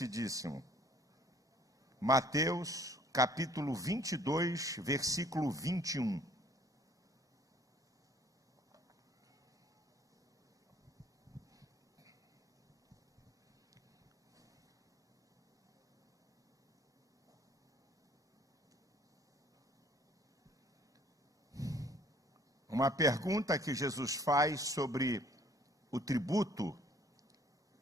conhecidíssimo. Mateus, capítulo 22, versículo 21. Uma pergunta que Jesus faz sobre o tributo.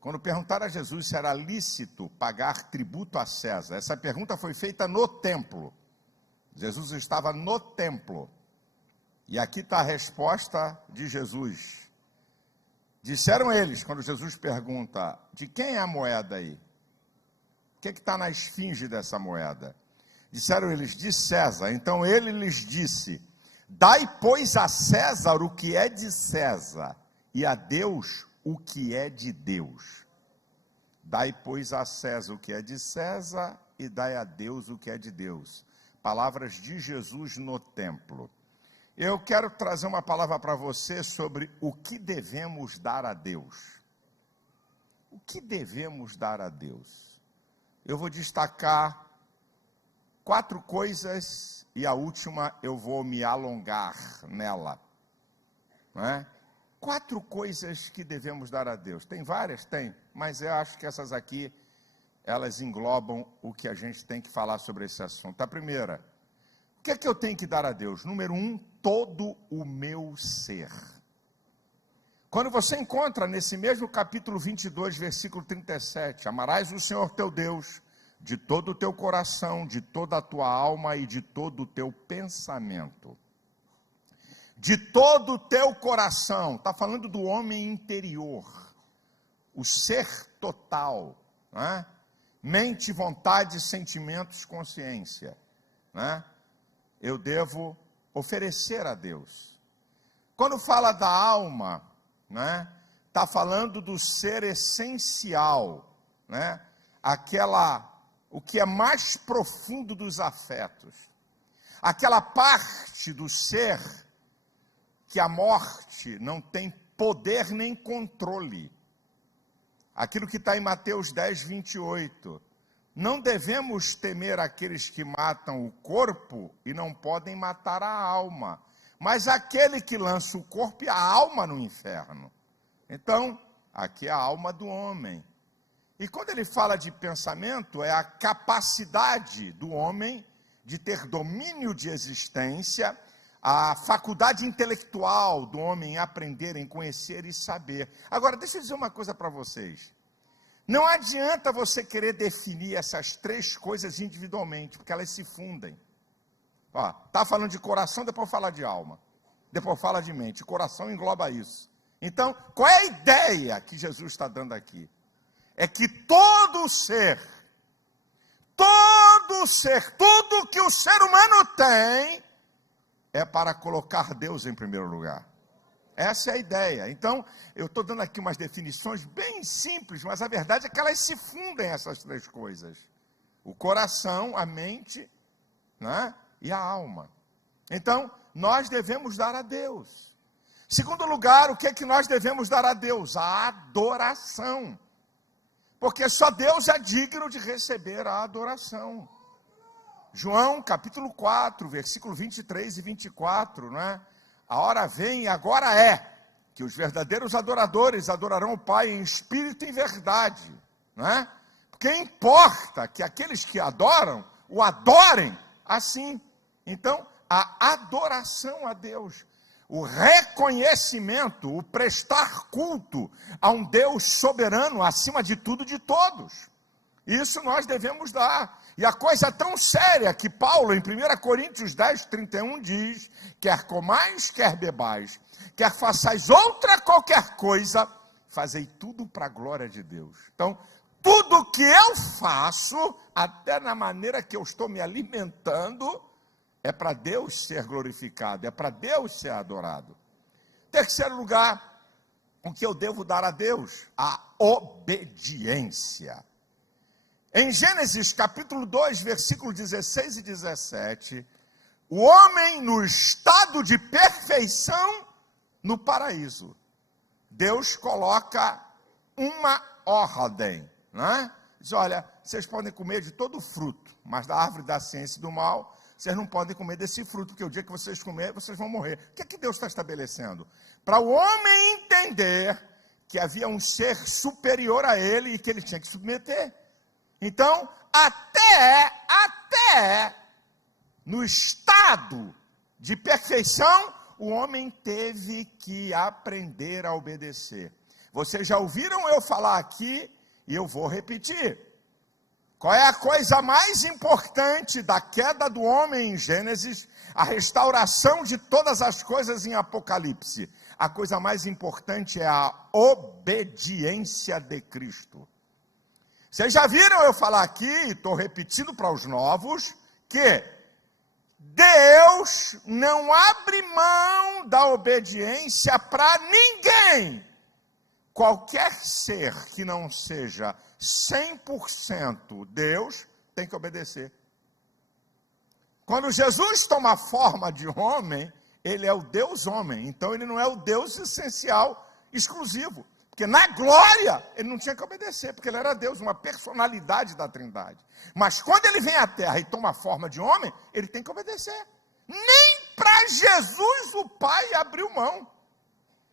Quando perguntaram a Jesus se era lícito pagar tributo a César, essa pergunta foi feita no templo. Jesus estava no templo. E aqui está a resposta de Jesus. Disseram eles, quando Jesus pergunta, de quem é a moeda aí? O que está na esfinge dessa moeda? Disseram eles, de César. Então ele lhes disse, dai, pois, a César o que é de César, e a Deus o que é de Deus. Dai, pois, a César o que é de César, e dai a Deus o que é de Deus. Palavras de Jesus no templo. Eu quero trazer uma palavra para você sobre o que devemos dar a Deus. O que devemos dar a Deus? Eu vou destacar 4 coisas, e a última eu vou me alongar nela. Não é? 4 coisas que devemos dar a Deus. Tem várias? Tem, mas eu acho que essas aqui, elas englobam o que a gente tem que falar sobre esse assunto. A primeira, o que é que eu tenho que dar a Deus? Número 1, todo o meu ser. Quando você encontra nesse mesmo capítulo 22, versículo 37, amarás o Senhor teu Deus de todo o teu coração, de toda a tua alma e de todo o teu pensamento. De todo o teu coração, está falando do homem interior, o ser total, né? Mente, vontade, sentimentos, consciência, né? Eu devo oferecer a Deus. Quando fala da alma, né? Está falando do ser essencial, né? O que é mais profundo dos afetos, aquela parte do ser que a morte não tem poder nem controle. Aquilo que está em Mateus 10, 28. Não devemos temer aqueles que matam o corpo e não podem matar a alma, mas aquele que lança o corpo e a alma no inferno. Então, aqui é a alma do homem. E quando ele fala de pensamento, é a capacidade do homem de ter domínio de existência, a faculdade intelectual do homem em aprender, em conhecer e saber. Agora, deixa eu dizer uma coisa para vocês. Não adianta você querer definir essas 3 coisas individualmente, porque elas se fundem. Está falando de coração, depois fala de alma. Depois fala de mente. Coração engloba isso. Então, qual é a ideia que Jesus está dando aqui? É que todo ser, tudo que o ser humano tem, é para colocar Deus em primeiro lugar. Essa é a ideia. Então, eu estou dando aqui umas definições bem simples, mas a verdade é que elas se fundem, essas 3 coisas. O coração, a mente, né, e a alma. Então, nós devemos dar a Deus. Segundo lugar, o que é que nós devemos dar a Deus? A adoração. Porque só Deus é digno de receber a adoração. João, capítulo 4, versículo 23 e 24, não é? A hora vem e agora é, que os verdadeiros adoradores adorarão o Pai em espírito e em verdade, não é? Porque importa que aqueles que adoram, o adorem assim. Então, a adoração a Deus, o reconhecimento, o prestar culto a um Deus soberano, acima de tudo, de todos. Isso nós devemos dar. E a coisa é tão séria que Paulo, em 1 Coríntios 10, 31, diz, quer comais, quer bebais, quer façais outra qualquer coisa, fazei tudo para a glória de Deus. Então, tudo que eu faço, até na maneira que eu estou me alimentando, é para Deus ser glorificado, é para Deus ser adorado. Terceiro lugar, o que eu devo dar a Deus? A obediência. Em Gênesis capítulo 2, versículos 16 e 17, o homem no estado de perfeição no paraíso. Deus coloca uma ordem, né? Diz, olha, vocês podem comer de todo fruto, mas da árvore da ciência e do mal, vocês não podem comer desse fruto, porque o dia que vocês comerem, vocês vão morrer. O que é que Deus está estabelecendo? Para o homem entender que havia um ser superior a ele e que ele tinha que submeter. Então, até no estado de perfeição, o homem teve que aprender a obedecer. Vocês já ouviram eu falar aqui, e eu vou repetir. Qual é a coisa mais importante da queda do homem em Gênesis? A restauração de todas as coisas em Apocalipse. A coisa mais importante é a obediência de Cristo. Vocês já viram eu falar aqui, e estou repetindo para os novos, que Deus não abre mão da obediência para ninguém. Qualquer ser que não seja 100% Deus, tem que obedecer. Quando Jesus toma forma de homem, ele é o Deus homem, então ele não é o Deus essencial, exclusivo. Porque na glória, ele não tinha que obedecer, porque ele era Deus, uma personalidade da Trindade. Mas quando ele vem à terra e toma forma de homem, ele tem que obedecer. Nem para Jesus o Pai abriu mão.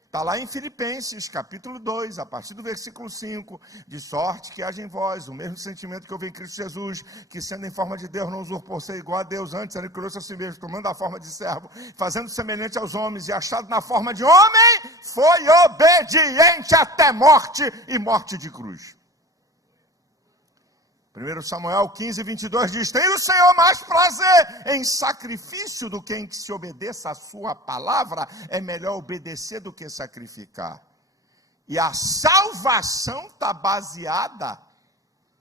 Está lá em Filipenses, capítulo 2, a partir do versículo 5, de sorte que haja em vós o mesmo sentimento que houve em Cristo Jesus, que sendo em forma de Deus não usurpou ser igual a Deus, antes ele criou-se a si mesmo, tomando a forma de servo, fazendo semelhante aos homens, e achado na forma de homem, foi obediente até morte, e morte de cruz. 1 Samuel 15, 22 diz, tem o Senhor mais prazer em sacrifício do que em que se obedeça a sua palavra, é melhor obedecer do que sacrificar. E a salvação está baseada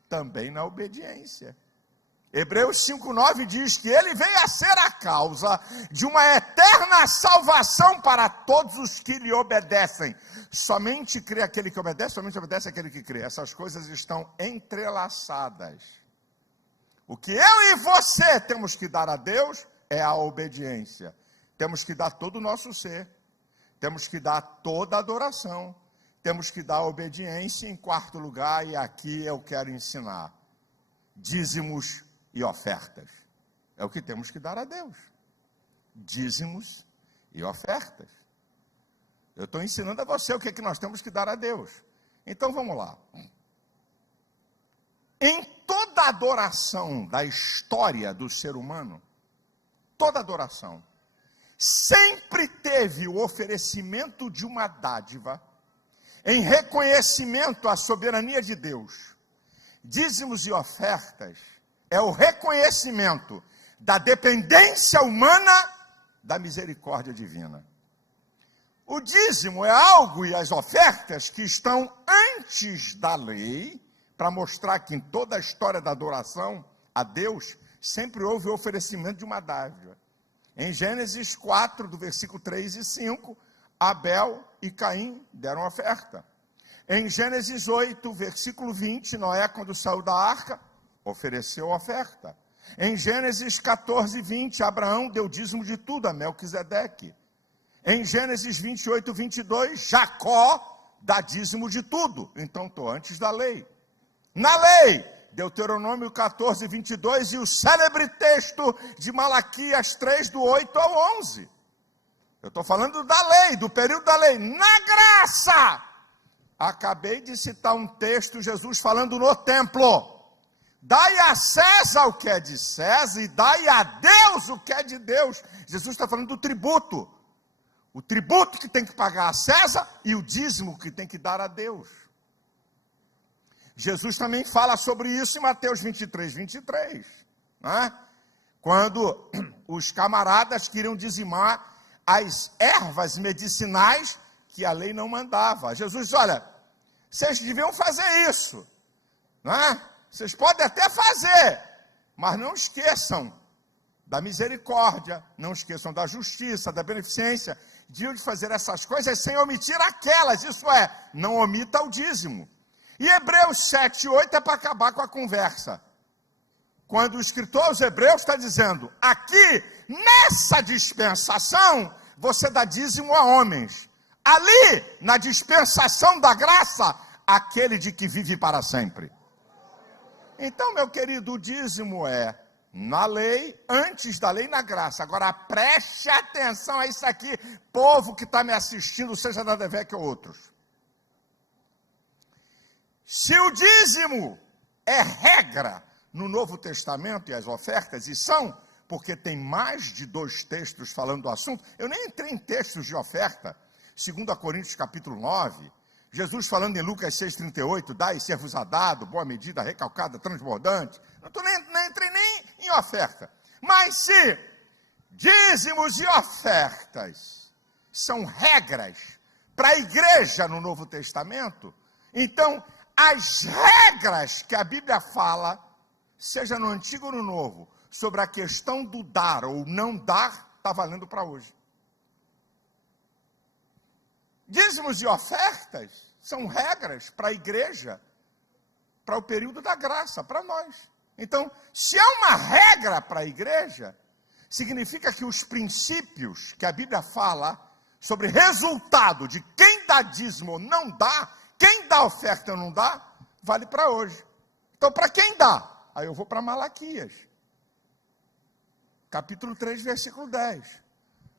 também na obediência. Hebreus 5,9 diz que ele veio a ser a causa de uma eterna salvação para todos os que lhe obedecem. Somente crê aquele que obedece, somente obedece aquele que crê. Essas coisas estão entrelaçadas. O que eu e você temos que dar a Deus é a obediência. Temos que dar todo o nosso ser. Temos que dar toda a adoração. Temos que dar a obediência em quarto lugar, e aqui eu quero ensinar. Dízimos e ofertas. É o que temos que dar a Deus. Dízimos e ofertas. Eu estou ensinando a você o que é que nós temos que dar a Deus. Então vamos lá. Em toda adoração da história do ser humano, toda adoração, sempre teve o oferecimento de uma dádiva, em reconhecimento à soberania de Deus. Dízimos e ofertas é o reconhecimento da dependência humana da misericórdia divina. O dízimo é algo, e as ofertas, que estão antes da lei, para mostrar que em toda a história da adoração a Deus, sempre houve o oferecimento de uma dádiva. Em Gênesis 4, do versículo 3 e 5, Abel e Caim deram oferta. Em Gênesis 8, versículo 20, Noé, quando saiu da arca, ofereceu oferta. Em Gênesis 14, 20, Abraão deu dízimo de tudo a Melquisedeque. Em Gênesis 28, 22, Jacó dá dízimo de tudo. Então estou antes da lei. Na lei, Deuteronômio 14, 22 e o célebre texto de Malaquias 3, do 8 ao 11. Eu estou falando da lei, do período da lei. Na graça, acabei de citar um texto, Jesus falando no templo. Dai a César o que é de César e dai a Deus o que é de Deus. Jesus está falando do tributo. O tributo que tem que pagar a César e o dízimo que tem que dar a Deus. Jesus também fala sobre isso em Mateus 23, 23. Né? Quando os camaradas queriam dizimar as ervas medicinais que a lei não mandava. Jesus diz, olha, vocês deviam fazer isso. Né? Vocês podem até fazer, mas não esqueçam da misericórdia, não esqueçam da justiça, da beneficência, de fazer essas coisas sem omitir aquelas, isso é, não omita o dízimo. E Hebreus 7, 8 é para acabar com a conversa. Quando o escritor aos Hebreus está dizendo, aqui, nessa dispensação, você dá dízimo a homens. Ali, na dispensação da graça, aquele de que vive para sempre. Então, meu querido, o dízimo é na lei, antes da lei, na graça. Agora, preste atenção a isso aqui, povo que está me assistindo, seja da DEVEC ou outros. Se o dízimo é regra no Novo Testamento e as ofertas, e são, porque tem mais de 2 textos falando do assunto, eu nem entrei em textos de oferta, 2 Coríntios capítulo 9, Jesus falando em Lucas 6,38, dai e ser-vos-á dado, boa medida, recalcada, transbordante. Não entrei nem em oferta. Mas se dízimos e ofertas são regras para a igreja no Novo Testamento, então as regras que a Bíblia fala, seja no Antigo ou no Novo, sobre a questão do dar ou não dar, está valendo para hoje. Dízimos e ofertas são regras para a igreja, para o período da graça, para nós. Então, se é uma regra para a igreja, significa que os princípios que a Bíblia fala sobre resultado de quem dá dízimo ou não dá, quem dá oferta ou não dá, vale para hoje. Então, para quem dá? Aí eu vou para Malaquias, capítulo 3, versículo 10.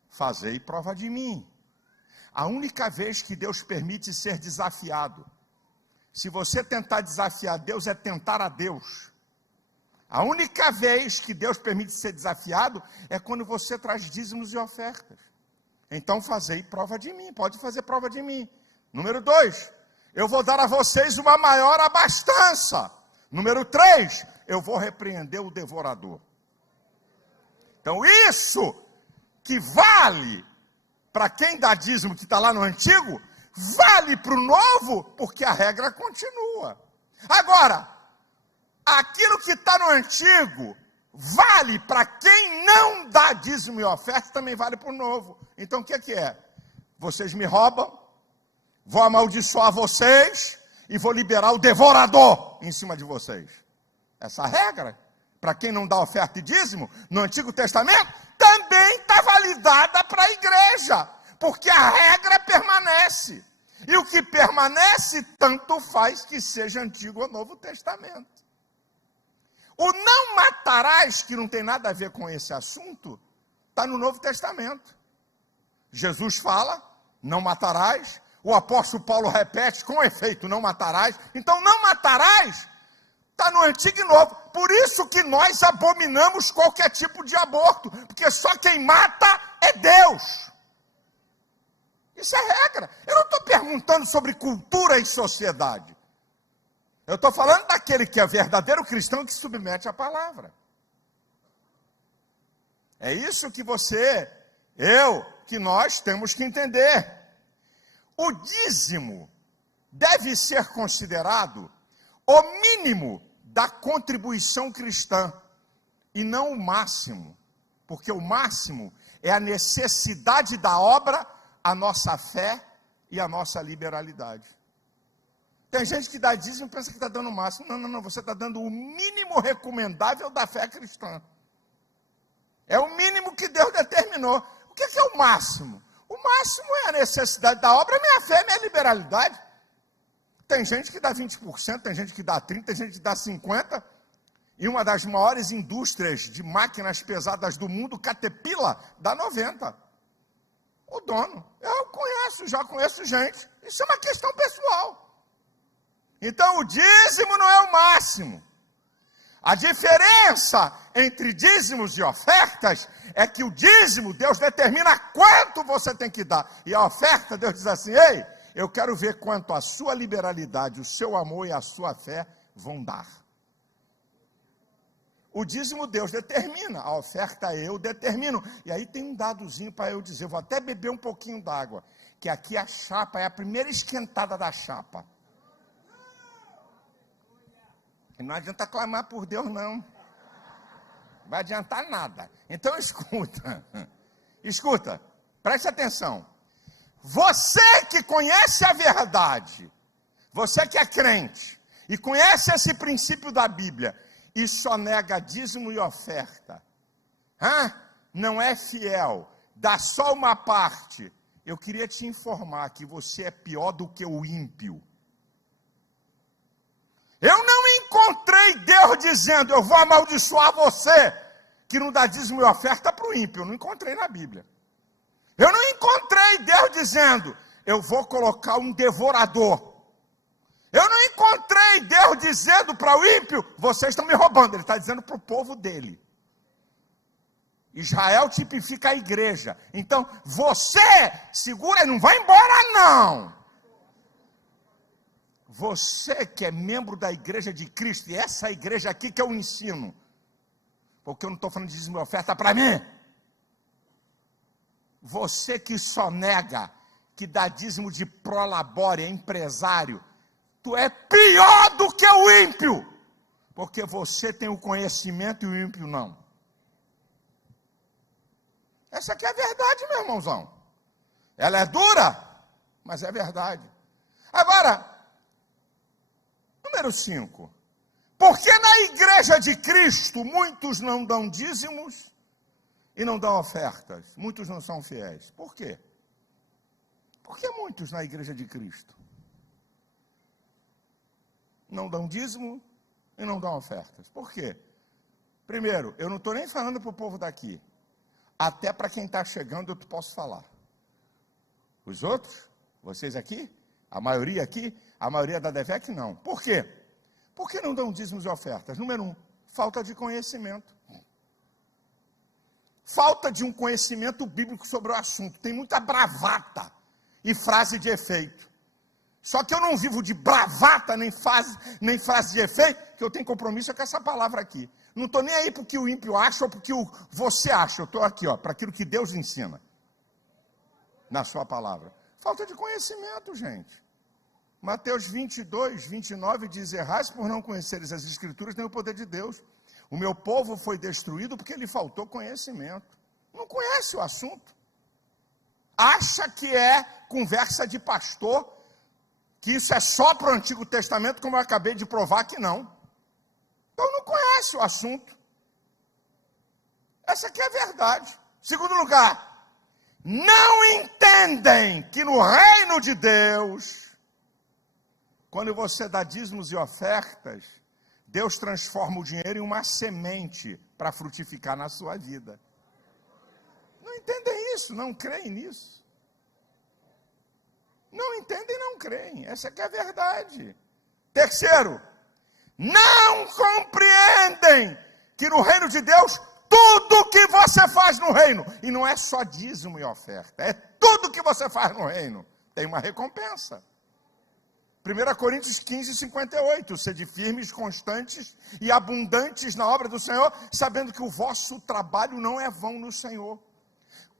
Fazei prova de mim. A única vez que Deus permite ser desafiado, se você tentar desafiar Deus, é tentar a Deus. A única vez que Deus permite ser desafiado é quando você traz dízimos e ofertas. Então, fazei prova de mim, pode fazer prova de mim. Número 2, eu vou dar a vocês uma maior abastança. Número 3, eu vou repreender o devorador. Então, isso que vale para quem dá dízimo que está lá no antigo, vale para o novo, porque a regra continua. Agora, aquilo que está no antigo, vale para quem não dá dízimo e oferta, também vale para o novo. Então, o que é? Vocês me roubam, vou amaldiçoar vocês, e vou liberar o devorador em cima de vocês. Essa regra, para quem não dá oferta e dízimo, no Antigo Testamento, também está validada para a igreja, porque a regra permanece. E o que permanece, tanto faz que seja Antigo ou Novo Testamento. O não matarás, que não tem nada a ver com esse assunto, está no Novo Testamento. Jesus fala, não matarás. O apóstolo Paulo repete, com efeito, não matarás. Então, não matarás está no Antigo e Novo. Por isso que nós abominamos qualquer tipo de aborto, porque só quem mata é Deus. Isso é regra. Eu não estou perguntando sobre cultura e sociedade. Eu estou falando daquele que é verdadeiro cristão que se submete à palavra. É isso que você, que nós temos que entender. O dízimo deve ser considerado o mínimo da contribuição cristã, e não o máximo, porque o máximo é a necessidade da obra, a nossa fé e a nossa liberalidade. Tem gente que dá dízimo e pensa que está dando o máximo. Não, você está dando o mínimo recomendável da fé cristã. É o mínimo que Deus determinou. O que é o máximo? O máximo é a necessidade da obra, minha fé, minha liberalidade. Tem gente que dá 20%, tem gente que dá 30%, tem gente que dá 50%. E uma das maiores indústrias de máquinas pesadas do mundo, Caterpillar, dá 90%. O dono, já conheço gente. Isso é uma questão pessoal. Então, o dízimo não é o máximo. A diferença entre dízimos e ofertas é que o dízimo, Deus determina quanto você tem que dar. E a oferta, Deus diz assim, ei, eu quero ver quanto a sua liberalidade, o seu amor e a sua fé vão dar. O dízimo Deus determina, a oferta eu determino. E aí tem um dadozinho para eu dizer, vou até beber um pouquinho d'água, que aqui a chapa é a primeira esquentada da chapa. E não adianta clamar por Deus, não. Não vai adiantar nada. Então escuta, preste atenção. Você que conhece a verdade, você que é crente, e conhece esse princípio da Bíblia, e só nega dízimo e oferta, não é fiel, dá só uma parte, eu queria te informar que você é pior do que o ímpio. Eu não encontrei Deus Deus dizendo, eu vou amaldiçoar você, que não dá dízimo e oferta para o ímpio. Eu não encontrei na Bíblia. Eu não encontrei Deus dizendo, eu vou colocar um devorador. Eu não encontrei Deus dizendo para o ímpio, vocês estão me roubando. Ele está dizendo para o povo dele. Israel tipifica a igreja. Então, você segura e não vai embora não. Você que é membro da igreja de Cristo, e essa igreja aqui que eu ensino, porque eu não estou falando de dízimo e oferta para mim. Você que só nega, que dá dízimo de prolabore, é empresário, tu é pior do que o ímpio, porque você tem o conhecimento e o ímpio não. Essa aqui é a verdade, meu irmãozão. Ela é dura, mas é verdade. Agora, número 5. Por que na igreja de Cristo muitos não dão dízimos e não dão ofertas? Muitos não são fiéis. Por quê? Por que muitos na igreja de Cristo não dão dízimo e não dão ofertas? Por quê? Primeiro, eu não estou nem falando para o povo daqui. Até para quem está chegando eu posso falar. Os outros, vocês aqui, a maioria aqui, a maioria da DEVEC não. Por quê? Por que não dão dízimos e ofertas? Número 1, falta de conhecimento. Falta de um conhecimento bíblico sobre o assunto. Tem muita bravata e frase de efeito. Só que eu não vivo de bravata nem frase de efeito, que eu tenho compromisso com essa palavra aqui. Não estou nem aí para o que o ímpio acha ou para o que você acha. Eu estou aqui, para aquilo que Deus ensina na sua palavra. Falta de conhecimento, gente. Mateus 22, 29 diz, errais por não conheceres as Escrituras nem o poder de Deus. O meu povo foi destruído porque lhe faltou conhecimento. Não conhece o assunto. Acha que é conversa de pastor, que isso é só para o Antigo Testamento, como eu acabei de provar que não. Então não conhece o assunto. Essa aqui é a verdade. Segundo lugar, não entendem que no reino de Deus, quando você dá dízimos e ofertas, Deus transforma o dinheiro em uma semente para frutificar na sua vida. Não entendem isso, não creem nisso. Não entendem, não creem. Essa aqui é a verdade. Terceiro, não compreendem que no reino de Deus, tudo que você faz no reino, e não é só dízimo e oferta, é tudo que você faz no reino, tem uma recompensa. 1 Coríntios 15, 58, sede firmes, constantes e abundantes na obra do Senhor, sabendo que o vosso trabalho não é vão no Senhor.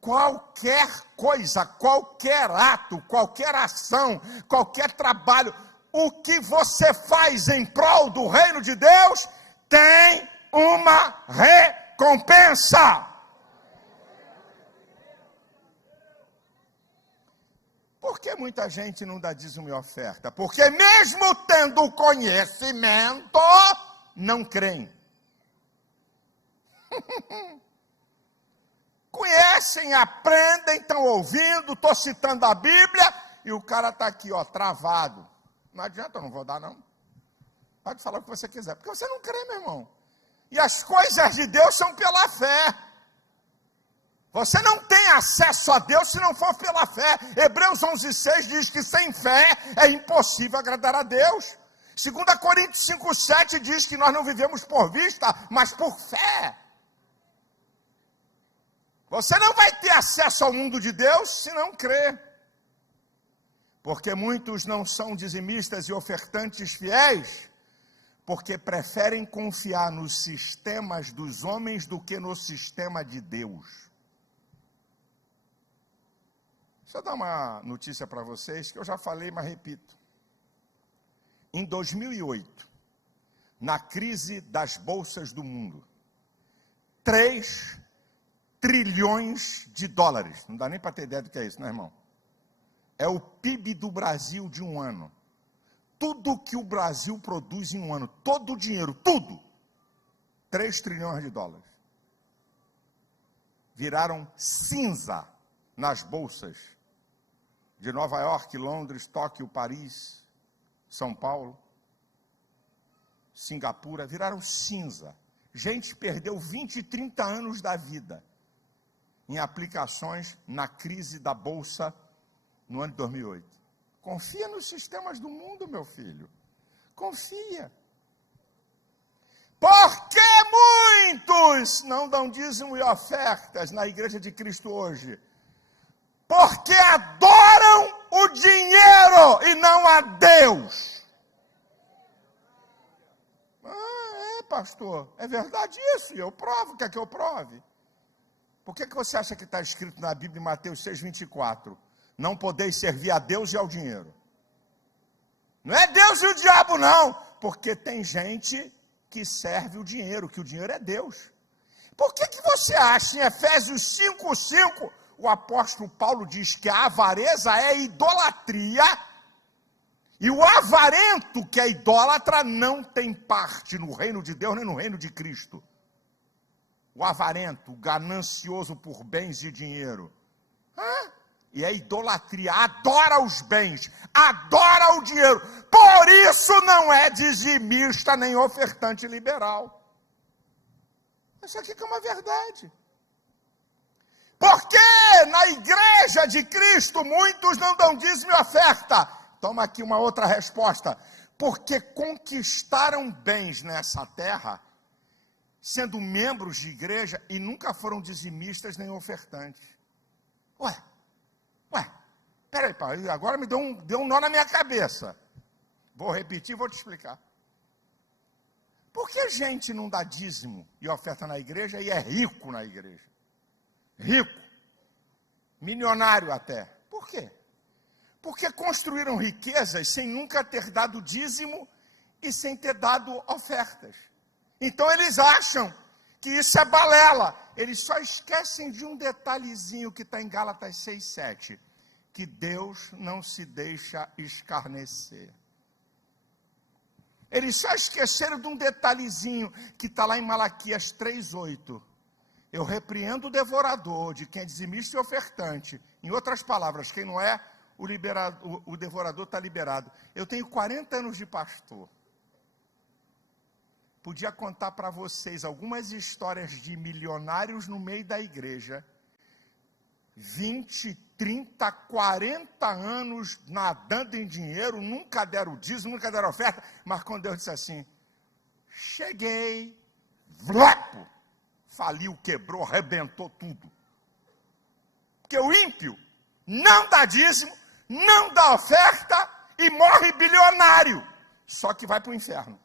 Qualquer coisa, qualquer ato, qualquer ação, qualquer trabalho, o que você faz em prol do reino de Deus, tem uma recompensa. Por que muita gente não dá dízimo e oferta? Porque mesmo tendo conhecimento, não creem. Conhecem, aprendem, estão ouvindo, estou citando a Bíblia, e o cara está aqui, travado. Não adianta, eu não vou dar não. Pode falar o que você quiser, porque você não crê, meu irmão. E as coisas de Deus são pela fé. Você não tem acesso a Deus se não for pela fé. Hebreus 11:6 diz que sem fé é impossível agradar a Deus. 2 Coríntios 5:7 diz que nós não vivemos por vista, mas por fé. Você não vai ter acesso ao mundo de Deus se não crer. Porque muitos não são dizimistas e ofertantes fiéis, porque preferem confiar nos sistemas dos homens do que no sistema de Deus. Deixa eu dar uma notícia para vocês, que eu já falei, mas repito. Em 2008, na crise das bolsas do mundo, 3 trilhões de dólares, não dá nem para ter ideia do que é isso, né, irmão? É o PIB do Brasil de um ano. Tudo que o Brasil produz em um ano, todo o dinheiro, tudo, 3 trilhões de dólares. Viraram cinza nas bolsas de Nova York, Londres, Tóquio, Paris, São Paulo. Singapura, viraram cinza. Gente perdeu 20, 30 anos da vida em aplicações na crise da Bolsa no ano de 2008. Confia nos sistemas do mundo, meu filho. Confia. Por que muitos não dão dízimo e ofertas na Igreja de Cristo hoje? Porque adoram o dinheiro e não a Deus. Pastor, é verdade isso? E eu provo, quer que eu prove? Por que você acha que está escrito na Bíblia, em Mateus 6,24? Não podeis servir a Deus e ao dinheiro. Não é Deus e o diabo, não. Porque tem gente que serve o dinheiro, que o dinheiro é Deus. Por que você acha, em Efésios 5,5, o apóstolo Paulo diz que a avareza é idolatria, e o avarento, que é idólatra, não tem parte no reino de Deus nem no reino de Cristo. O avarento, o ganancioso por bens e dinheiro. E é idolatria, adora os bens, adora o dinheiro. Por isso não é dizimista nem ofertante liberal. Isso aqui que é uma verdade. Porque na Igreja de Cristo muitos não dão dízimo e oferta? Toma aqui uma outra resposta. Porque conquistaram bens nessa terra, sendo membros de igreja, e nunca foram dizimistas nem ofertantes. Ué, peraí, pai, agora me deu um nó na minha cabeça. Vou repetir e vou te explicar. Por que gente não dá dízimo e oferta na igreja e é rico na igreja? Rico, milionário até. Por quê? Porque construíram riquezas sem nunca ter dado dízimo e sem ter dado ofertas. Então eles acham que isso é balela. Eles só esquecem de um detalhezinho que está em Gálatas 6,7. Que Deus não se deixa escarnecer. Eles só esqueceram de um detalhezinho que está lá em Malaquias 3,8. Eu repreendo o devorador, de quem é dizimista e ofertante. Em outras palavras, quem não é, o devorador está liberado. Eu tenho 40 anos de pastor. Podia contar para vocês algumas histórias de milionários no meio da igreja. 20, 30, 40 anos nadando em dinheiro, nunca deram dízimo, nunca deram oferta, mas quando Deus disse assim, cheguei, vlapo, faliu, quebrou, arrebentou tudo. Porque o ímpio não dá dízimo, não dá oferta e morre bilionário, só que vai para o inferno.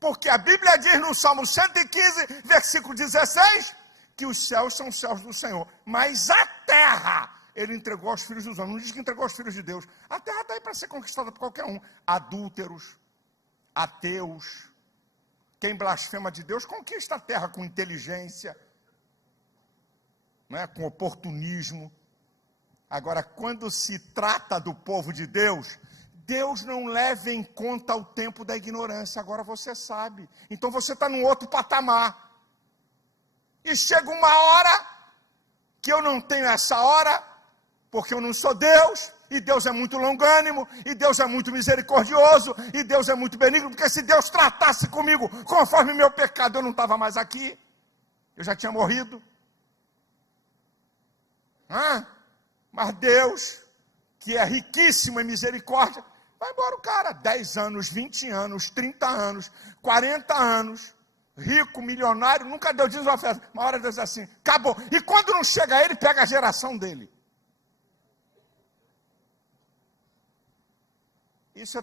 Porque a Bíblia diz no Salmo 115, versículo 16, que os céus são os céus do Senhor, mas a terra ele entregou aos filhos dos homens. Não diz que entregou aos filhos de Deus. A terra está aí para ser conquistada por qualquer um. Adúlteros, ateus, quem blasfema de Deus conquista a terra com inteligência, não é? Com oportunismo. Agora, quando se trata do povo de Deus, Deus não leva em conta o tempo da ignorância. Agora você sabe. Então você está num outro patamar. E chega uma hora que eu não tenho essa hora, porque eu não sou Deus, e Deus é muito longânimo, e Deus é muito misericordioso, e Deus é muito benigno, porque se Deus tratasse comigo conforme meu pecado, eu não estava mais aqui, eu já tinha morrido. Mas Deus, que é riquíssimo em misericórdia, vai embora o cara, 10 anos, 20 anos, 30 anos, 40 anos, rico, milionário, nunca deu dízimo ou oferta. Uma hora Deus diz assim, acabou. E quando não chega ele, pega a geração dele. Isso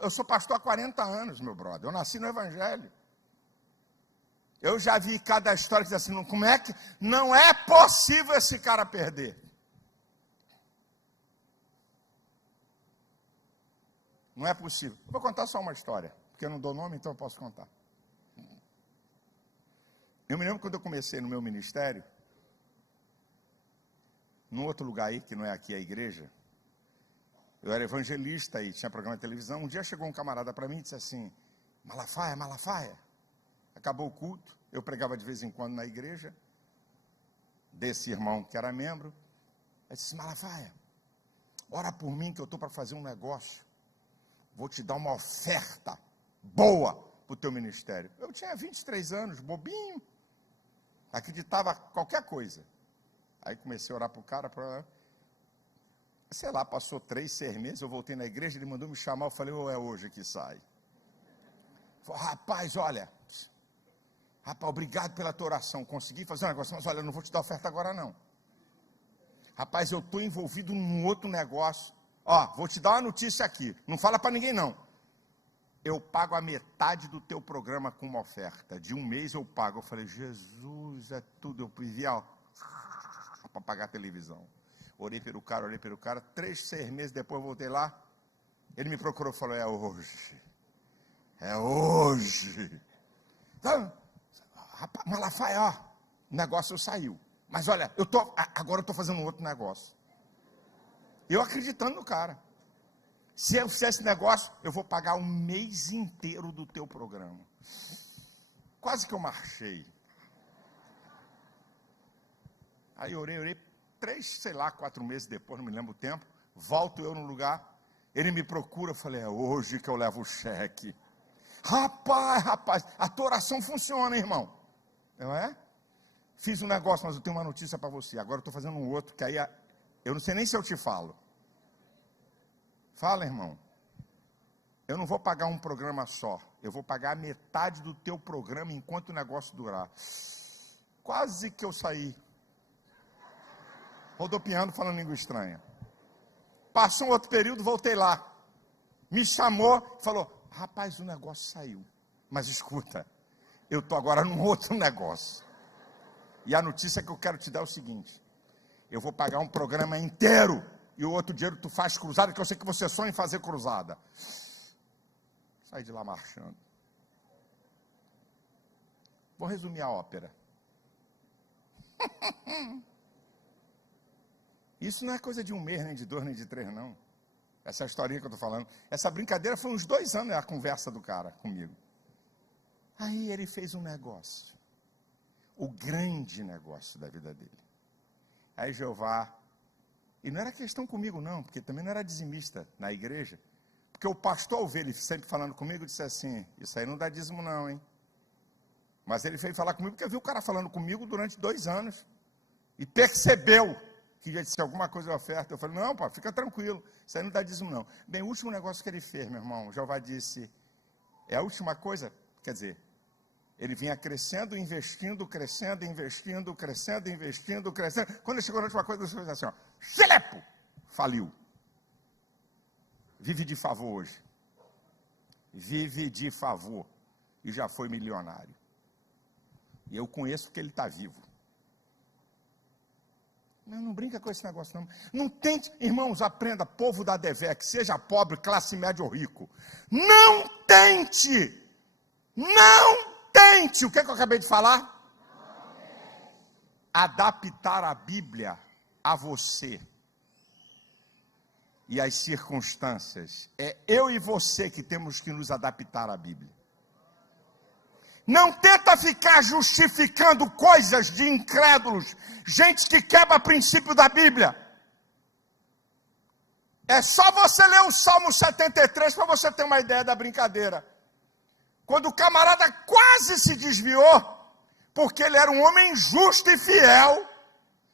eu sou pastor há 40 anos, meu brother. Eu nasci no Evangelho. Eu já vi cada história que diz assim, como é que não é possível esse cara perder? Não é possível. Eu vou contar só uma história, porque eu não dou nome, então eu posso contar. Eu me lembro quando eu comecei no meu ministério, num outro lugar aí, que não é aqui a igreja, eu era evangelista e tinha programa de televisão. Um dia chegou um camarada para mim e disse assim, Malafaia. Acabou o culto, eu pregava de vez em quando na igreja, desse irmão que era membro. Ele disse, Malafaia, ora por mim que eu estou para fazer um negócio. vou te dar uma oferta boa para o teu ministério. Eu tinha 23 anos, bobinho, acreditava qualquer coisa. Aí comecei a orar para o cara, sei lá, passou 3, 6 meses, eu voltei na igreja, ele mandou me chamar, eu falei, é hoje que sai. Falei, rapaz, obrigado pela tua oração, consegui fazer um negócio, mas olha, eu não vou te dar oferta agora não. Rapaz, eu estou envolvido num outro negócio. Vou te dar uma notícia aqui, não fala para ninguém não. Eu pago a metade do teu programa com uma oferta, de 1 mês eu pago. Eu falei, Jesus, é tudo, eu vivia para pagar a televisão. Orei pelo cara, 3, 6 meses depois eu voltei lá, ele me procurou e falou, é hoje. Então, rapaz, Malafaia, o negócio saiu. Mas olha, agora eu estou fazendo um outro negócio. Eu acreditando no cara. Se eu fizer esse negócio, eu vou pagar 1 mês inteiro do teu programa. Quase que eu marchei. Aí orei, 3, 4 meses depois, não me lembro o tempo, volto eu no lugar, ele me procura, eu falei, é hoje que eu levo o cheque. Rapaz, a tua oração funciona, hein, irmão? Não é? Fiz um negócio, mas eu tenho uma notícia para você, agora eu estou fazendo um outro, que aí eu não sei nem se eu te falo. Fala, irmão. Eu não vou pagar um programa só, eu vou pagar a metade do teu programa enquanto o negócio durar. Quase que eu saí. Rodopiando, falando língua estranha. Passou um outro período, voltei lá. Me chamou, falou, rapaz, o negócio saiu. Mas escuta, eu estou agora num outro negócio. E a notícia que eu quero te dar é o seguinte, eu vou pagar um programa inteiro, e o outro dinheiro tu faz cruzada, que eu sei que você sonha em fazer cruzada. Sai de lá marchando. Vou resumir a ópera. Isso não é coisa de 1 mês, nem de 2, nem de 3, não. Essa historinha que eu estou falando. Essa brincadeira foi uns 2 anos, a conversa do cara comigo. Aí ele fez um negócio. O grande negócio da vida dele. Aí Jeová, e não era questão comigo não, porque também não era dizimista na igreja, porque o pastor, ao ver ele sempre falando comigo, disse assim, isso aí não dá dízimo não, hein? Mas ele veio falar comigo, porque viu o cara falando comigo durante 2 anos, e percebeu que ia dizer alguma coisa de oferta. Eu falei, não, pá, fica tranquilo, isso aí não dá dízimo não. Bem, o último negócio que ele fez, meu irmão, Jeová disse, é a última coisa, quer dizer, ele vinha crescendo, investindo, crescendo, investindo, crescendo, investindo, crescendo. Quando ele chegou na última coisa, ele fez assim, xelepo, faliu. Vive de favor hoje. Vive de favor. E já foi milionário. E eu conheço que ele está vivo. Não brinca com esse negócio não. Não tente, irmãos, aprenda, povo da DEVEC, seja pobre, classe média ou rico. Não tente. O que eu acabei de falar? Adaptar a Bíblia a você e as circunstâncias. É eu e você que temos que nos adaptar à Bíblia. Não tenta ficar justificando coisas de incrédulos, gente que quebra princípio da Bíblia. É só você ler o Salmo 73 para você ter uma ideia da brincadeira. Quando o camarada quase se desviou, porque ele era um homem justo e fiel,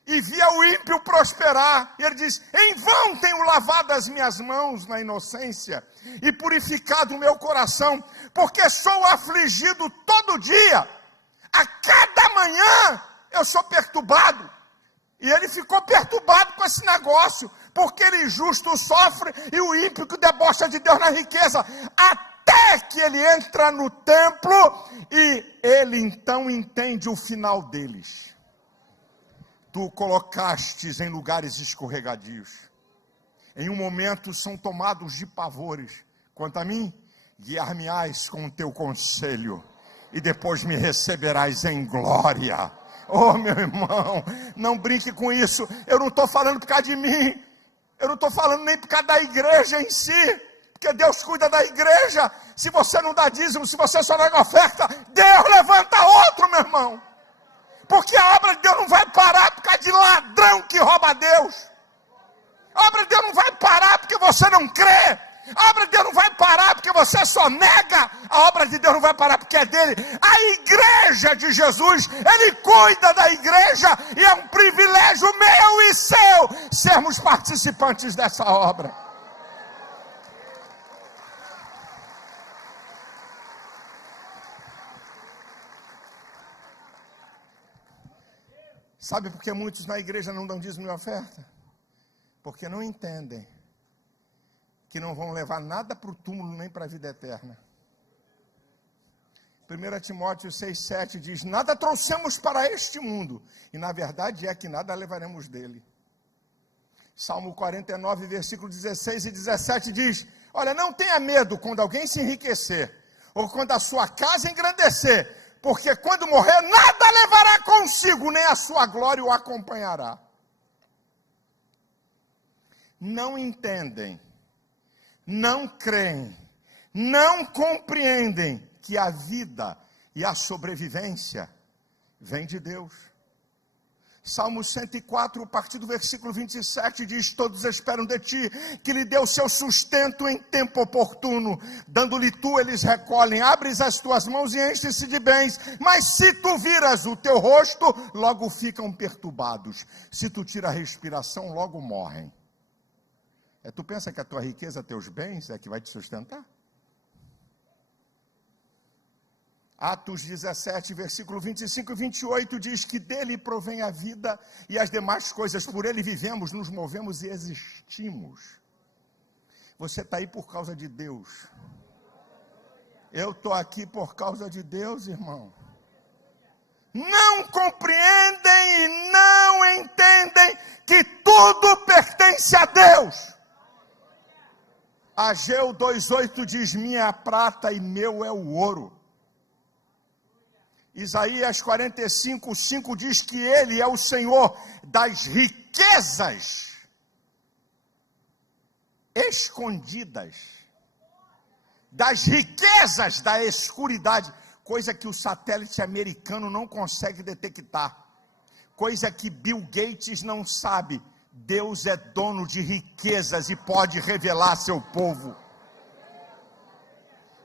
e via o ímpio prosperar, e ele diz, em vão tenho lavado as minhas mãos na inocência, e purificado o meu coração, porque sou afligido todo dia, a cada manhã eu sou perturbado, e ele ficou perturbado com esse negócio, porque ele justo sofre, e o ímpio que debocha de Deus na riqueza, até que ele entra no templo, e ele então entende o final deles. Tu colocastes em lugares escorregadios. Em um momento são tomados de pavores. Quanto a mim, guiar-me-ás com o teu conselho, e depois me receberás em glória. Oh, meu irmão, não brinque com isso. Eu não estou falando por causa de mim. Eu não estou falando nem por causa da igreja em si. Porque Deus cuida da igreja. Se você não dá dízimo, se você só nega oferta, Deus levanta outro, meu irmão. Porque a obra de Deus não vai parar por causa de ladrão que rouba a Deus. A obra de Deus não vai parar porque você não crê. A obra de Deus não vai parar porque você só nega. A obra de Deus não vai parar porque é dele. A igreja de Jesus, ele cuida da igreja e é um privilégio meu e seu sermos participantes dessa obra. Sabe por que muitos na igreja não dão dízimo e oferta? Porque não entendem que não vão levar nada para o túmulo nem para a vida eterna. 1 Timóteo 6,7 diz: nada trouxemos para este mundo, e na verdade é que nada levaremos dele. Salmo 49, versículo 16 e 17 diz: olha, não tenha medo quando alguém se enriquecer, ou quando a sua casa engrandecer, porque quando morrer, nada levará consigo, nem a sua glória o acompanhará. Não entendem, não creem, não compreendem que a vida e a sobrevivência vem de Deus. Salmo 104, a partir do versículo 27, diz: todos esperam de ti, que lhe dê o seu sustento em tempo oportuno, dando-lhe tu, eles recolhem, abres as tuas mãos e enchem-se de bens, mas se tu viras o teu rosto, logo ficam perturbados, se tu tira a respiração, logo morrem. Tu pensa que a tua riqueza, teus bens, é que vai te sustentar? Atos 17, versículo 25 e 28 diz que dele provém a vida e as demais coisas, por ele vivemos, nos movemos e existimos. Você está aí por causa de Deus. Eu estou aqui por causa de Deus, irmão. Não compreendem e não entendem que tudo pertence a Deus. Ageu 2,8 diz: minha é a prata e meu é o ouro. Isaías 45:5 diz que ele é o Senhor das riquezas escondidas, das riquezas da escuridade, coisa que o satélite americano não consegue detectar, coisa que Bill Gates não sabe. Deus é dono de riquezas e pode revelar a seu povo.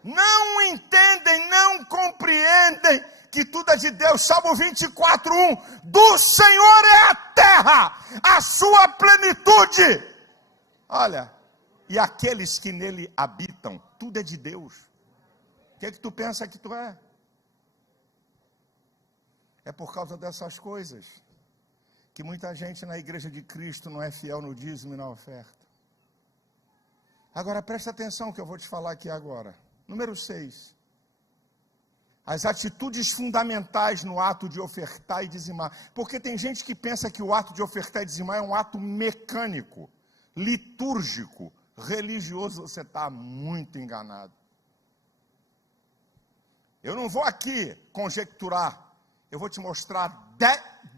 Não entendem, não compreendem que tudo é de Deus. Salmo 24:1, do Senhor é a terra, a sua plenitude. Olha, e aqueles que nele habitam, tudo é de Deus. O que é que tu pensa que tu é? É por causa dessas coisas que muita gente na igreja de Cristo não é fiel no dízimo e na oferta. Agora presta atenção que eu vou te falar aqui agora. Número 6. As atitudes fundamentais no ato de ofertar e dizimar. Porque tem gente que pensa que o ato de ofertar e dizimar é um ato mecânico, litúrgico, religioso. Você está muito enganado. Eu não vou aqui conjecturar. Eu vou te mostrar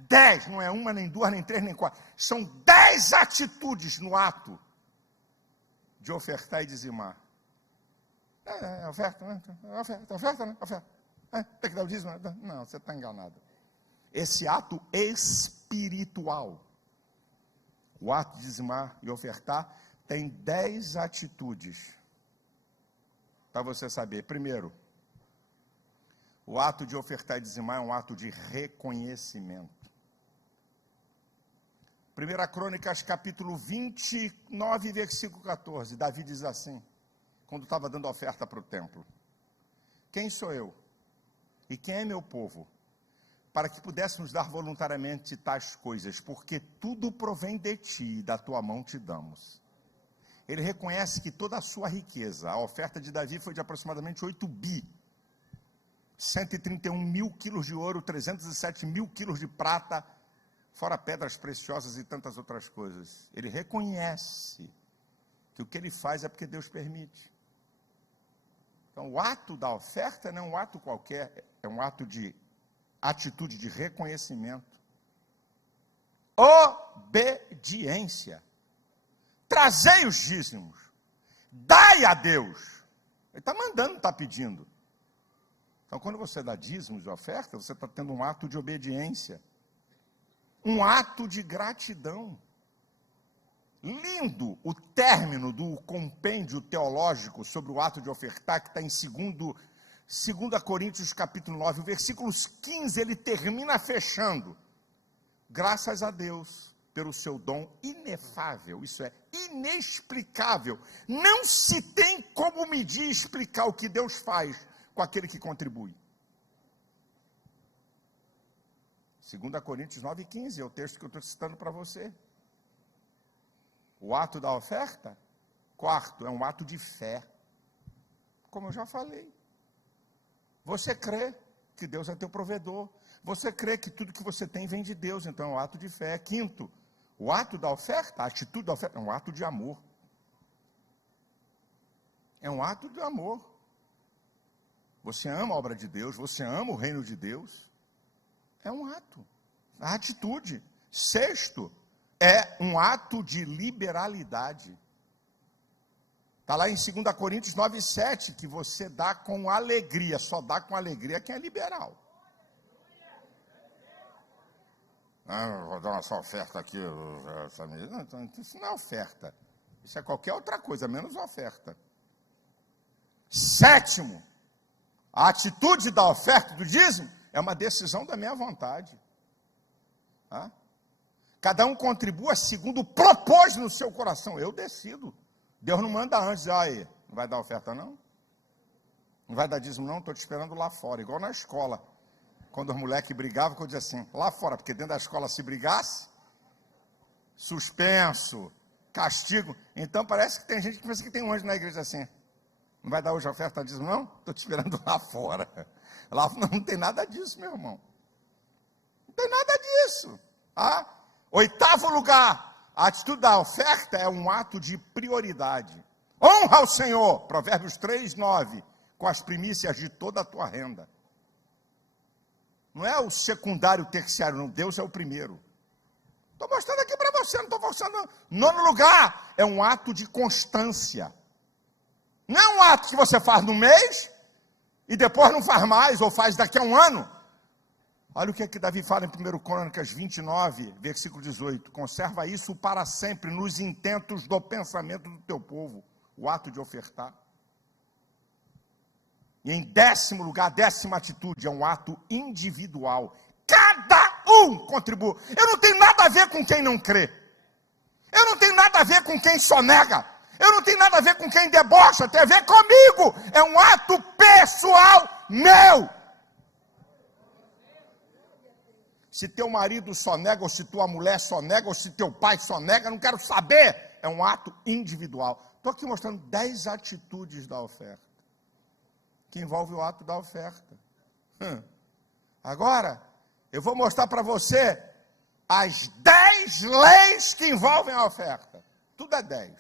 10, não é uma, nem duas, nem três, nem quatro. São 10 atitudes no ato de ofertar e dizimar. Oferta, né? Oferta, né? Oferta. Tem que dar o dízimo? Não, você está enganado. Esse ato espiritual, o ato de dizimar e ofertar, tem 10 atitudes para você saber. Primeiro, o ato de ofertar e dizimar é um ato de reconhecimento. 1 Crônicas, capítulo 29, versículo 14, Davi diz assim, quando estava dando oferta para o templo: quem sou eu? E quem é meu povo? Para que pudéssemos dar voluntariamente tais coisas, porque tudo provém de ti, e da tua mão te damos. Ele reconhece que toda a sua riqueza, a oferta de Davi foi de aproximadamente 8 bi, 131 mil quilos de ouro, 307 mil quilos de prata, fora pedras preciosas e tantas outras coisas. Ele reconhece que o que ele faz é porque Deus permite. Então, o ato da oferta não é um ato qualquer, é um ato de atitude de reconhecimento. Obediência. Trazei os dízimos. Dai a Deus. Ele está mandando, não está pedindo. Então, quando você dá dízimos e oferta, você está tendo um ato de obediência. Um ato de gratidão. lindo o término do compêndio teológico sobre o ato de ofertar, que está em 2 Coríntios capítulo 9, o versículo 15, ele termina fechando. Graças a Deus pelo seu dom inefável, isso é, inexplicável. Não se tem como medir e explicar o que Deus faz com aquele que contribui. 2 Coríntios 9,15 é o texto que eu estou citando para você. O ato da oferta, quarto, é um ato de fé. Como eu já falei. Você crê que Deus é teu provedor. Você crê que tudo que você tem vem de Deus, então é um ato de fé. Quinto, o ato da oferta, a atitude da oferta, é um ato de amor. É um ato de amor. Você ama a obra de Deus, você ama o reino de Deus. É um ato, a atitude. Sexto, é um ato de liberalidade. Está lá em 2 Coríntios 9,7, que você dá com alegria, só dá com alegria quem é liberal. Vou dar uma só oferta aqui. Não, isso não é oferta. Isso é qualquer outra coisa, menos oferta. Sétimo, a atitude da oferta do dízimo é uma decisão da minha vontade. Cada um contribua segundo propôs no seu coração. Eu decido. Deus não manda antes, aí, não vai dar oferta não? Não vai dar dízimo não? Estou te esperando lá fora, igual na escola. Quando os moleques brigavam, eu dizia assim, lá fora, porque dentro da escola se brigasse, suspenso, castigo. Então parece que tem gente que pensa que tem um anjo na igreja assim. Não vai dar hoje a oferta dízimo não? Estou te esperando lá fora. Lá não tem nada disso, meu irmão. Não tem nada disso. Oitavo lugar. A atitude da oferta é um ato de prioridade. Honra ao Senhor, Provérbios 3:9, com as primícias de toda a tua renda. Não é o secundário, o terciário, não. Deus é o primeiro. Estou mostrando aqui para você, não estou mostrando. Nono lugar, é um ato de constância. Não é um ato que você faz no mês e depois não faz mais, ou faz daqui a um ano. Olha o que é que Davi fala em 1 Crônicas 29, versículo 18. Conserva isso para sempre nos intentos do pensamento do teu povo. O ato de ofertar. E em 10º lugar, 10ª atitude, é um ato individual. Cada um contribui. Eu não tenho nada a ver com quem não crê. Eu não tenho nada a ver com quem sonega. Eu não tenho nada a ver com quem debocha. Tem a ver comigo. É um ato pessoal meu. Se teu marido só nega, ou se tua mulher só nega, ou se teu pai só nega, não quero saber. É um ato individual. Estou aqui mostrando 10 atitudes da oferta, que envolve o ato da oferta. Agora, eu vou mostrar para você as 10 leis que envolvem a oferta. Tudo é 10.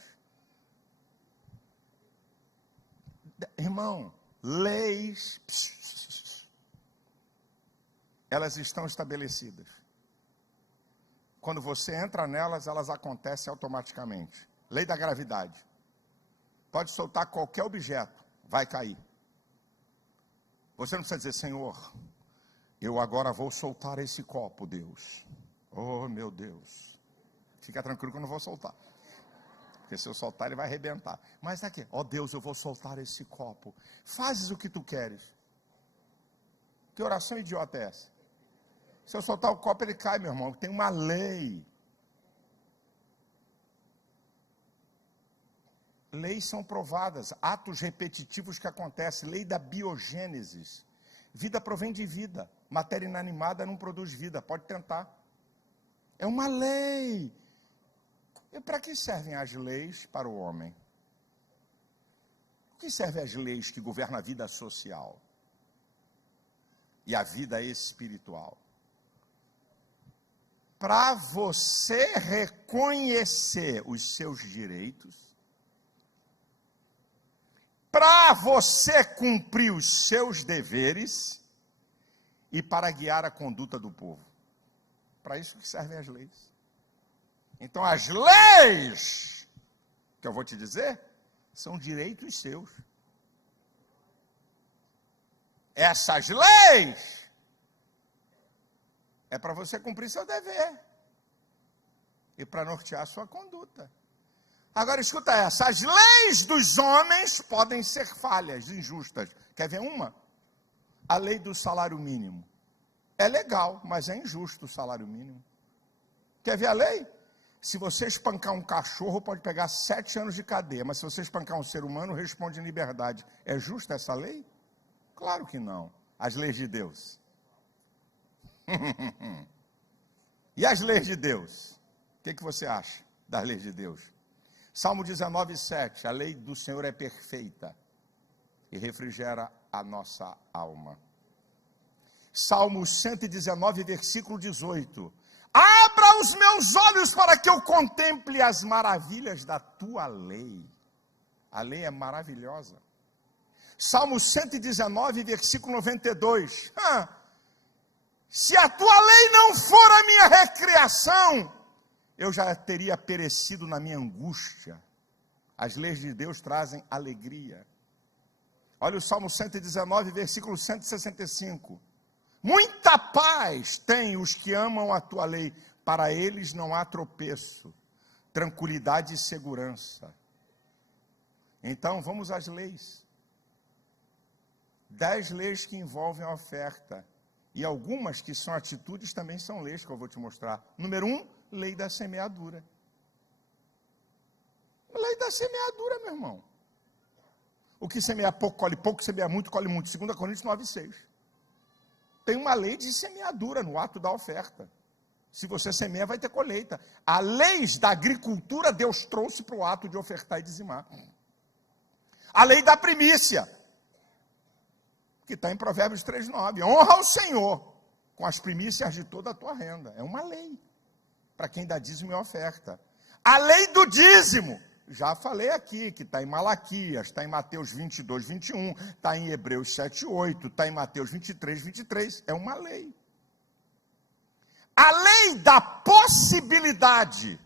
Irmão, leis... elas estão estabelecidas. Quando você entra nelas, elas acontecem automaticamente. Lei da gravidade. Pode soltar qualquer objeto, vai cair. Você não precisa dizer, Senhor, eu agora vou soltar esse copo, Deus. Oh, meu Deus. Fica tranquilo que eu não vou soltar. Porque se eu soltar, ele vai arrebentar. Mas tá aqui, ó Deus, eu vou soltar esse copo. Fazes o que tu queres. Que oração idiota é essa? Se eu soltar o copo, ele cai, meu irmão. Tem uma lei. Leis são provadas, atos repetitivos que acontecem. Lei da biogênese. Vida provém de vida. Matéria inanimada não produz vida. Pode tentar. É uma lei. E para que servem as leis para o homem? O que servem as leis que governam a vida social e a vida espiritual? Para você reconhecer os seus direitos, para você cumprir os seus deveres e para guiar a conduta do povo. Para isso que servem as leis. Então, as leis, que eu vou te dizer, são direitos seus. Essas leis é para você cumprir seu dever e para nortear sua conduta. Agora escuta essa, as leis dos homens podem ser falhas, injustas. Quer ver uma? A lei do salário mínimo. É legal, mas é injusto o salário mínimo. Quer ver a lei? Se você espancar um cachorro, pode pegar 7 anos de cadeia, mas se você espancar um ser humano, responde em liberdade. É justa essa lei? Claro que não. As leis de Deus. E as leis de Deus? O que você acha das leis de Deus? Salmo 19:7, a lei do Senhor é perfeita e refrigera a nossa alma. Salmo 119, versículo 18, abra os meus olhos para que eu contemple as maravilhas da tua lei. A lei é maravilhosa. Salmo 119, versículo 92, se a tua lei não for a minha recreação, eu já teria perecido na minha angústia. As leis de Deus trazem alegria. Olha o Salmo 119, versículo 165. Muita paz têm os que amam a tua lei, para eles não há tropeço, tranquilidade e segurança. Então, vamos às leis. 10 leis que envolvem a oferta. E algumas que são atitudes também são leis que eu vou te mostrar. Número 1, lei da semeadura. Lei da semeadura, meu irmão. O que semeia pouco, colhe pouco, semeia muito, colhe muito. 2 Coríntios 9:6. Tem uma lei de semeadura no ato da oferta. Se você semeia, vai ter colheita. A lei da agricultura, Deus trouxe para o ato de ofertar e dizimar. A lei da primícia, que está em Provérbios 3:9. Honra ao Senhor com as primícias de toda a tua renda. É uma lei para quem dá dízimo e oferta. A lei do dízimo, já falei aqui, que está em Malaquias, está em Mateus 22:21, está em Hebreus 7:8, está em Mateus 23:23. É uma lei. A lei da possibilidade.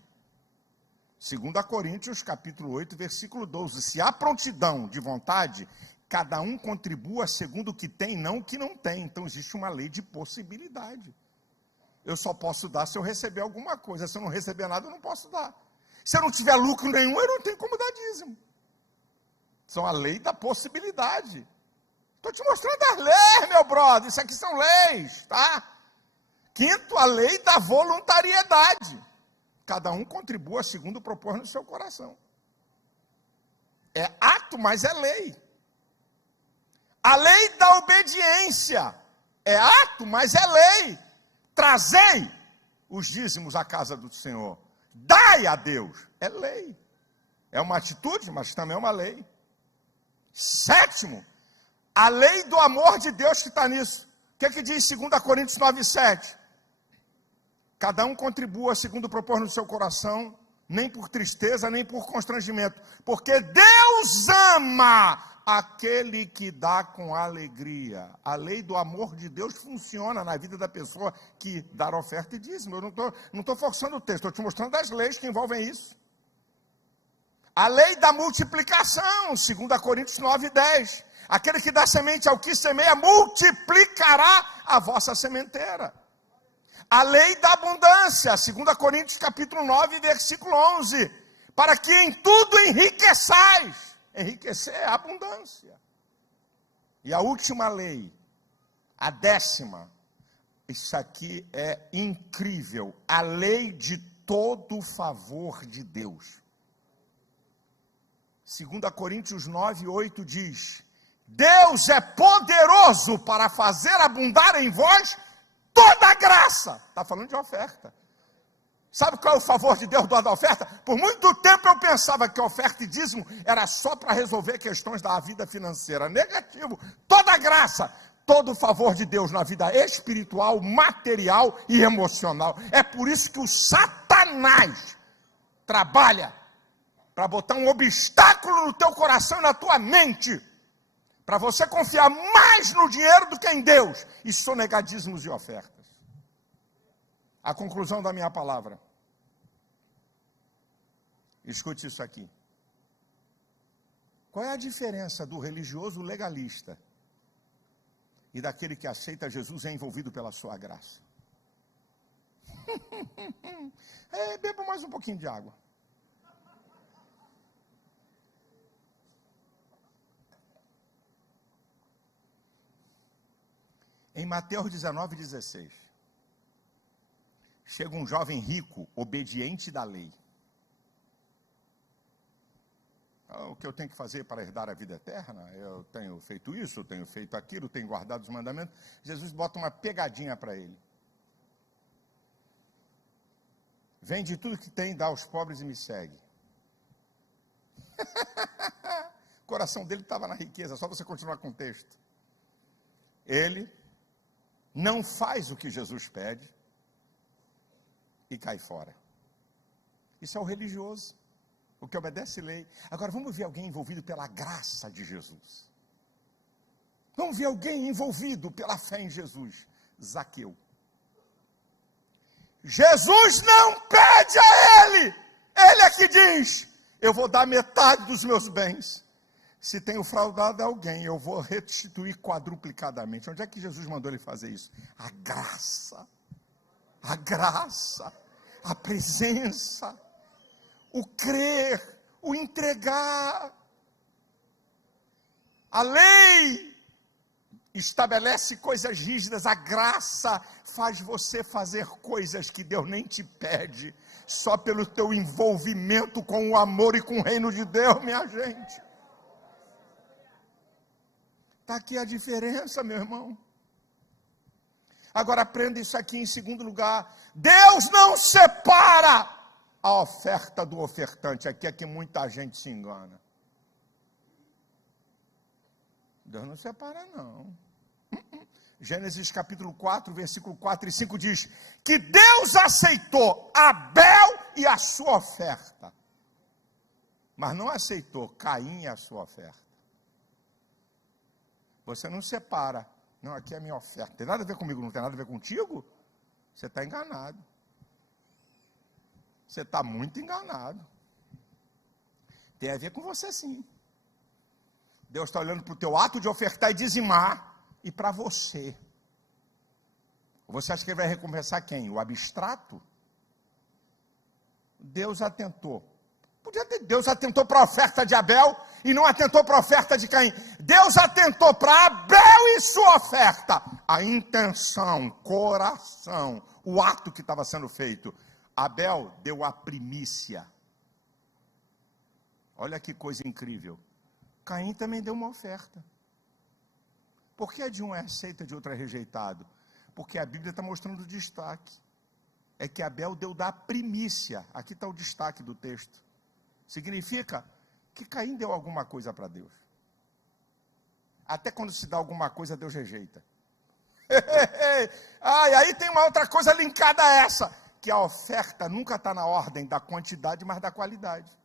2 Coríntios, capítulo 8, versículo 12. Se há prontidão de vontade, cada um contribua segundo o que tem, não o que não tem. Então existe uma lei de possibilidade. Eu só posso dar se eu receber alguma coisa. Se eu não receber nada, eu não posso dar. Se eu não tiver lucro nenhum, eu não tenho como dar dízimo. São a lei da possibilidade. Estou te mostrando as leis, meu brother. Isso aqui são leis, tá? Quinto, a lei da voluntariedade. Cada um contribua segundo propor no seu coração. É ato, mas é lei. A lei da obediência. É ato, mas é lei. Trazei os dízimos à casa do Senhor. Dai a Deus. É lei. É uma atitude, mas também é uma lei. Sétimo, a lei do amor de Deus que está nisso. O que diz 2 Coríntios 9:7? Cada um contribua segundo propor no seu coração, nem por tristeza, nem por constrangimento, porque Deus ama aquele que dá com alegria. A lei do amor de Deus funciona na vida da pessoa que dá oferta e dízimo. Eu não estou forçando o texto, estou te mostrando as leis que envolvem isso. A lei da multiplicação, 2 Coríntios 9:10. Aquele que dá semente ao que semeia, multiplicará a vossa sementeira. A lei da abundância, 2 Coríntios capítulo 9, versículo 11. Para que em tudo enriqueçais. Enriquecer é abundância. E a última lei, a 10ª, isso aqui é incrível. A lei de todo favor de Deus. 2 Coríntios 9:8 diz: Deus é poderoso para fazer abundar em vós toda a graça. Está falando de oferta. Sabe qual é o favor de Deus do lado da oferta? Por muito tempo eu pensava que oferta e dízimo era só para resolver questões da vida financeira. Negativo. Toda a graça, todo o favor de Deus na vida espiritual, material e emocional. É por isso que o Satanás trabalha para botar um obstáculo no teu coração e na tua mente, para você confiar mais no dinheiro do que em Deus e sonegar dízimos e ofertas. A conclusão da minha palavra. Escute isso aqui. Qual é a diferença do religioso legalista e daquele que aceita Jesus e é envolvido pela sua graça? Beba mais um pouquinho de água. Em Mateus 19:16, chega um jovem rico, obediente da lei. O que eu tenho que fazer para herdar a vida eterna? Eu tenho feito isso, eu tenho feito aquilo, tenho guardado os mandamentos. Jesus bota uma pegadinha para ele. Vende tudo que tem, dá aos pobres e me segue. O coração dele estava na riqueza, só você continuar com o texto. Ele não faz o que Jesus pede e cai fora. Isso é o religioso, o que obedece lei. Agora vamos ver alguém envolvido pela graça de Jesus. Vamos ver alguém envolvido pela fé em Jesus. Zaqueu. Jesus não pede a ele. Ele é que diz: eu vou dar metade dos meus bens. Se tenho fraudado alguém, eu vou restituir quadruplicadamente. Onde é que Jesus mandou ele fazer isso? A graça, a presença, o crer, o entregar. A lei estabelece coisas rígidas, a graça faz você fazer coisas que Deus nem te pede, só pelo teu envolvimento com o amor e com o reino de Deus, minha gente. Está aqui a diferença, meu irmão. Agora aprenda isso aqui em segundo lugar. Deus não separa a oferta do ofertante. Aqui é que muita gente se engana. Deus não separa, não. Gênesis capítulo 4, versículo 4 e 5 diz que Deus aceitou Abel e a sua oferta, mas não aceitou Caim e a sua oferta. Você não separa. Não, aqui é a minha oferta. Tem nada a ver comigo, não tem nada a ver contigo? Você está enganado. Você está muito enganado. Tem a ver com você, sim. Deus está olhando para o teu ato de ofertar e dizimar, e para você. Você acha que ele vai recompensar quem? O abstrato? Deus atentou. Podia ter, Deus atentou para a oferta de Abel e não atentou para a oferta de Caim. Deus atentou para Abel e sua oferta. A intenção, coração, o ato que estava sendo feito. Abel deu a primícia. Olha que coisa incrível. Caim também deu uma oferta. Por que a de um é aceita e de outro é rejeitado? Porque a Bíblia está mostrando o destaque. É que Abel deu da primícia. Aqui está o destaque do texto. Significa que Caim deu alguma coisa para Deus. Até quando se dá alguma coisa, Deus rejeita. E aí tem uma outra coisa linkada a essa, que a oferta nunca está na ordem da quantidade, mas da qualidade.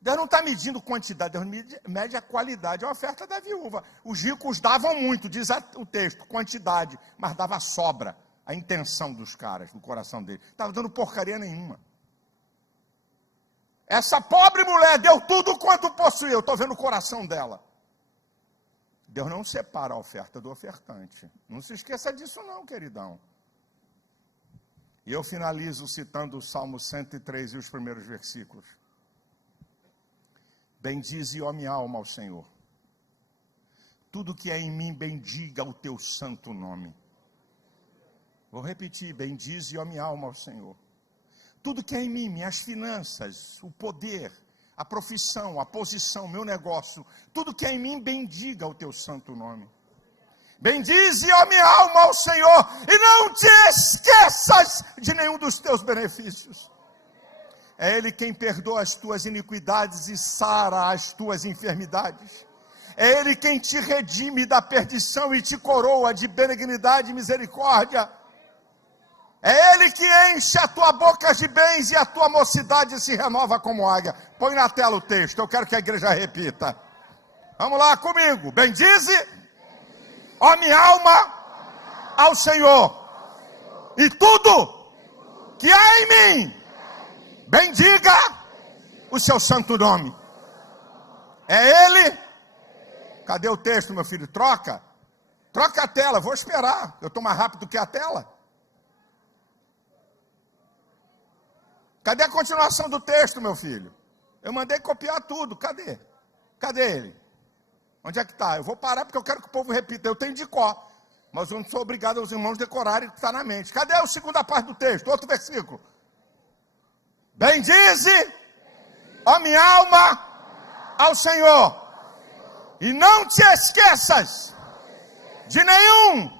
Deus não está medindo quantidade, Deus mede a qualidade. A oferta da viúva. Os ricos davam muito, diz o texto, quantidade, mas dava sobra. A intenção dos caras, do coração deles. Estava dando porcaria nenhuma. Essa pobre mulher deu tudo quanto possuía. Eu estou vendo o coração dela. Deus não separa a oferta do ofertante. Não se esqueça disso não, queridão. E eu finalizo citando o Salmo 103 e os primeiros versículos. Bendize, ó minha alma, ao Senhor. Tudo que é em mim, bendiga o teu santo nome. Vou repetir, bendize, ó minha alma, ao Senhor. Tudo que é em mim, minhas finanças, o poder, a profissão, a posição, meu negócio, tudo que é em mim, bendiga o teu santo nome. Bendize, ó minha alma, ao Senhor, e não te esqueças de nenhum dos teus benefícios. É Ele quem perdoa as tuas iniquidades e sara as tuas enfermidades. É Ele quem te redime da perdição e te coroa de benignidade e misericórdia. É Ele que enche a tua boca de bens e a tua mocidade se renova como águia. Põe na tela o texto, eu quero que a igreja repita. Vamos lá comigo. Bendize, ó minha alma, ao Senhor. E tudo que há em mim, bendiga o seu santo nome. É Ele. Cadê o texto, meu filho? Troca a tela, vou esperar. Eu estou mais rápido que a tela. Cadê a continuação do texto, meu filho? Eu mandei copiar tudo, cadê? Cadê ele? Onde é que está? Eu vou parar porque eu quero que o povo repita, eu tenho de cor. Mas eu não sou obrigado aos irmãos decorarem o que está na mente. Cadê a segunda parte do texto? Outro versículo. Bendize, ó minha alma, ao Senhor. E não te esqueças de nenhum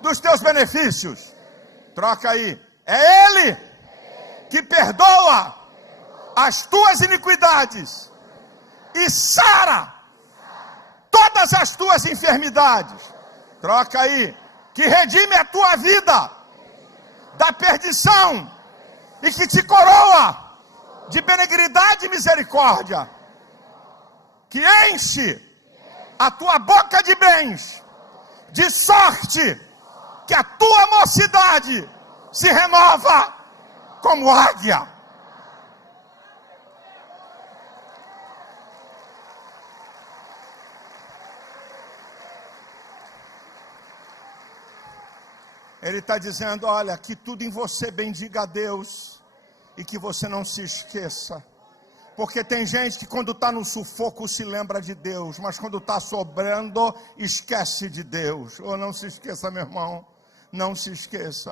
dos teus benefícios. Troca aí. É Ele que perdoa as tuas iniquidades e sara todas as tuas enfermidades. Troca aí. Que redime a tua vida da perdição e que te coroa de benignidade e misericórdia. Que enche a tua boca de bens, de sorte que a tua mocidade se renova como águia. Ele está dizendo, olha, que tudo em você bendiga a Deus e que você não se esqueça. Porque tem gente que quando está no sufoco se lembra de Deus, mas quando está sobrando, esquece de Deus. Ou não se esqueça, meu irmão, não se esqueça.